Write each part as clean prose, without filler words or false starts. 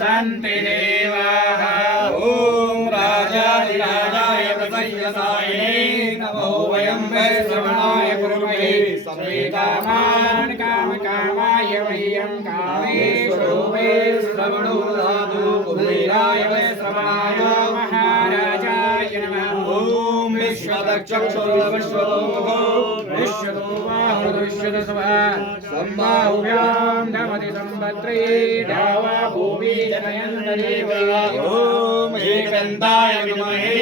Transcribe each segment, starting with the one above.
संति देवाः ॐ राजाधिराजाय प्रसय्यसायिने नमो वयं वैश्रवणाय कुर्महे सर्वे कामान् कामकामाय मह्यं कामेश्वरो वैश्रवणो ददातु कुबेराय वैश्रवणाय महाराजाय नमः ॐ विश्वदक्षक्षुर्विश्वतो विश्वतो बाहुर्विश्वतस्वा सम्बाहुभ्यां नमति सम्भद्रे दावा भूमि जनयन्तदेवा ॐ एकदन्ताय विद्महे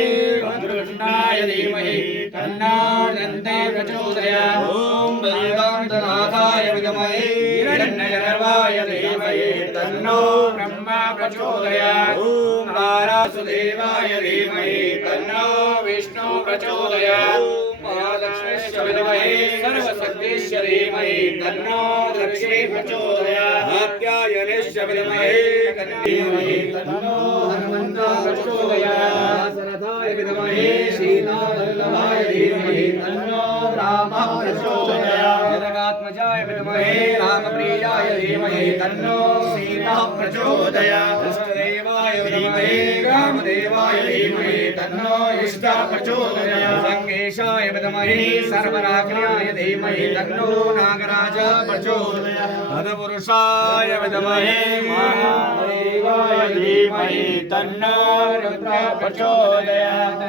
वक्रतुण्डाय धीमहि तन्नो दन्ते प्रचोदयात् ॐ वेदान्तनाथाय विद्महे हिरण्यगर्भाय धीमहि तन्नो ब्रह्मा प्रचोदयात् ॐ वारासुदेवाय धीमहि तन्नो विष्णु प्रचोदयात् महालक्ष्मीश्च विद्महे सर्वशक्तिश्च धीमहि तन्नो लक्ष्मी प्रचोदयात् कात्यायनीश्च विद्महे धीमहि तन्नो हनुमन्तः प्रचोदयात् सरथाय विद्महे सीतावल्लभाय धीमहि तन्नो रामः प्रचोदयात् जनकात्मजाय विद्महे रामप्रियाय धीमहि तन्नो सीता प्रचोदयात् इष्टदेवाय विद्महे रामदेवाय धीमहि तन्नो इष्टा प्रचोदयात् संकेशाय विद्महे सर्वराज्ञाय धीमहि तन्नो नागराजः प्रचोदयात् अधपुरुषाय विद्महे महादेवाय धीमहि तन्नो रुद्रः प्रचोदयात्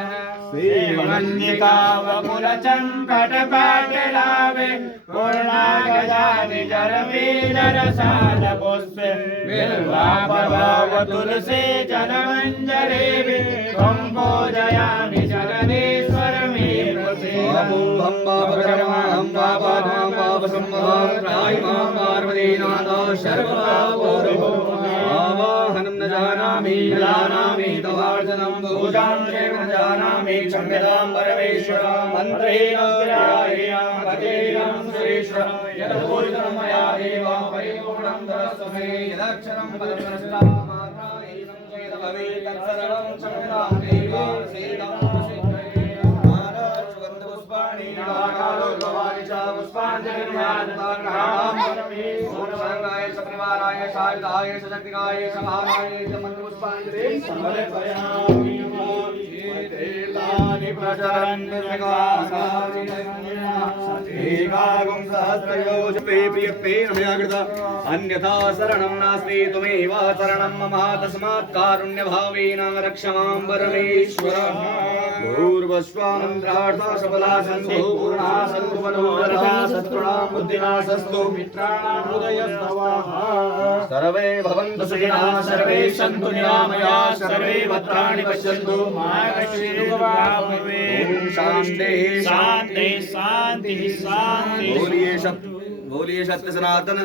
श्रीमन्दिकावकुलचङ्कटपाटलावे पूर्णागजानिजरवीररसालपुष्पे बिल्वापवाव तुलसी जनमञ्जरीभि त्वं पूजयामि जगदीश्वरमे आवाहनं न जानामि जानामि तवार्चनं पूजां चैव न जानामि क्षम्यतां परमेश्वर मन्त्रेण गिरायां गतेनं श्रेष्ठ यदपूर्णं मया देव परिपूर्णं तस्मै यदक्षरं पदप्रष्टा मात्रा एवं चेद भवेत् तत्सर्वं क्षम्यतां देव सीतां पुष्पाञ्जलिर्मादताग्रहाणां सपरिवाराय शारदाय सशक्तिकाय समानाय मंत्रपुष्पाञ्जलिं समर्पयामि तीर्थानि प्रचरन्ति एकागं सहस्रयोजपे प्रियप्ते नमयाकृत अन्यथा शरणं नास्ति त्वमेव शरणं मम तस्मात् कारुण्यभावेन रक्ष मां परमेश्वर भूर्भस्वामन्त्रार्था सफला सन्तु पूर्णा सन्तु मनोरथा सत्कृणां बुद्धिनाशस्तु मित्राणां हृदयस्तवाः सर्वे भवन्तु सुखिनः सर्वे सन्तु निरामयाः सर्वे भद्राणि पश्यन्तु मा कश्चित् दुःखभाग् भवेत् शान्तिः शान्तिः शान्तिः शान्तिः बोलिए सत्य सनातन